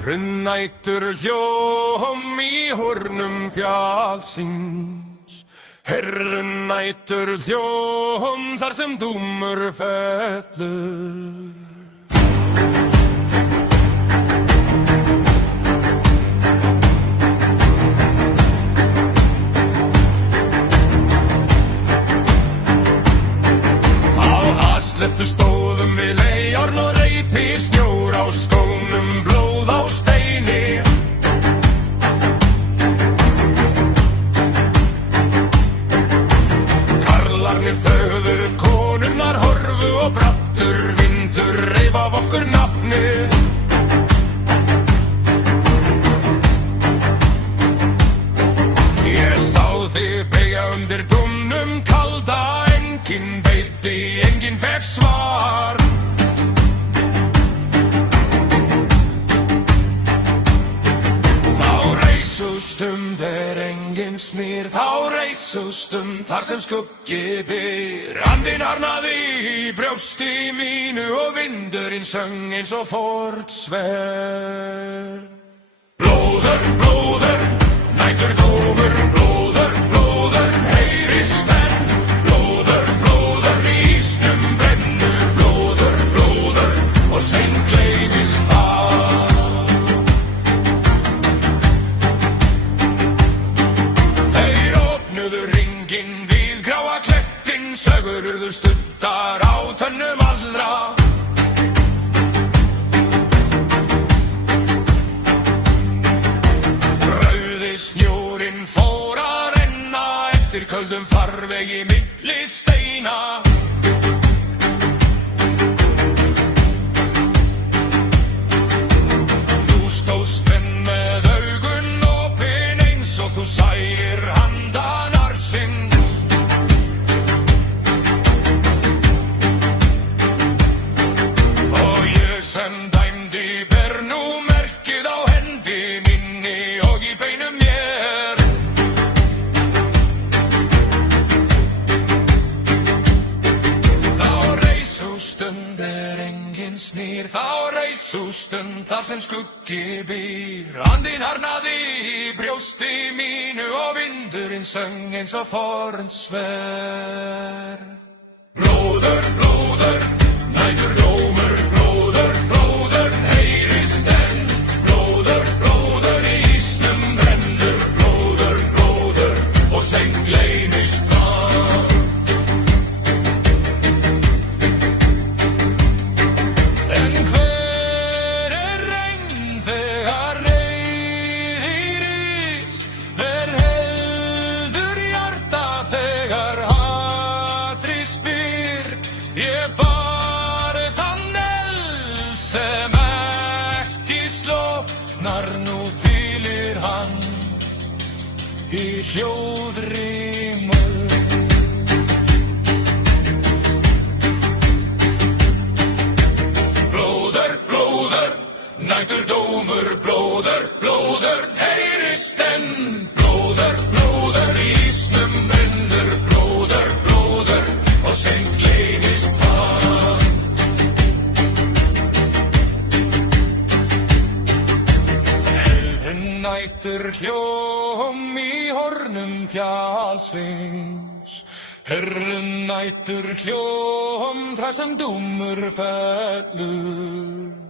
Nætur hljóm í hornum fjallsins, heyrðu nætur hljóm þar sem dúmur fellur. Á hasleptu stóðum við leiðjárn og reipi snjór á skónum, blóð á steini. Karlarnir þögðu, konurnar horfu og brattur vindur reif af okkur nafnið. Ég sá þig beygja undir dómnum kalda, enginn beitti, enginn fekk svar. Stund enginn snýr, þá reisu stund þar sem skuggi byr. Andinn harnaði í brjósti mínu og vindurinn söng eins og fornsver. Blóður, blóður, nætur dómur, blóður, blóður, heyrist enn. Blóður, blóður, ísnum brennur, blóður, blóður, og seint gleymist það. Söguruðu studdar á tönnum allra. Rauði snjórinn fór að renna eftir köldum farvegi milli steina. Þú stóðst enn með augun opin eins og þú sæir handan arsins. Sem dæmdi ber nú merkið á hendi minni og í beinum mér. Þá reis sú stund enginn snýr, þá reis sú stund þar sem skuggi býr. Andinn harnaði í brjósti mínu og vindurinn söng eins og fornsver. Blóður, blóður, nætur dómur, blóður, blóður, heyrist enn. Blóður, blóður, ísnum brennur, blóður, blóður, og seint gleymist það. En hver regn þegar reiðir ís? Hver heldur hjarta þegar hatri spyr? Ég bar þann eld sem ekki sloknar, nú hvílir hann í hljóðri mold. Blóður, blóður, nætur dómur, blóður, blóður, heyrist enn. Blóður, blóður, ísnum brennur, blóður, blóður, og seint gleymist það. Nætur hljóm í hornum fjallsins, heyrðu nætur hljóm þar sem dúmur fellur.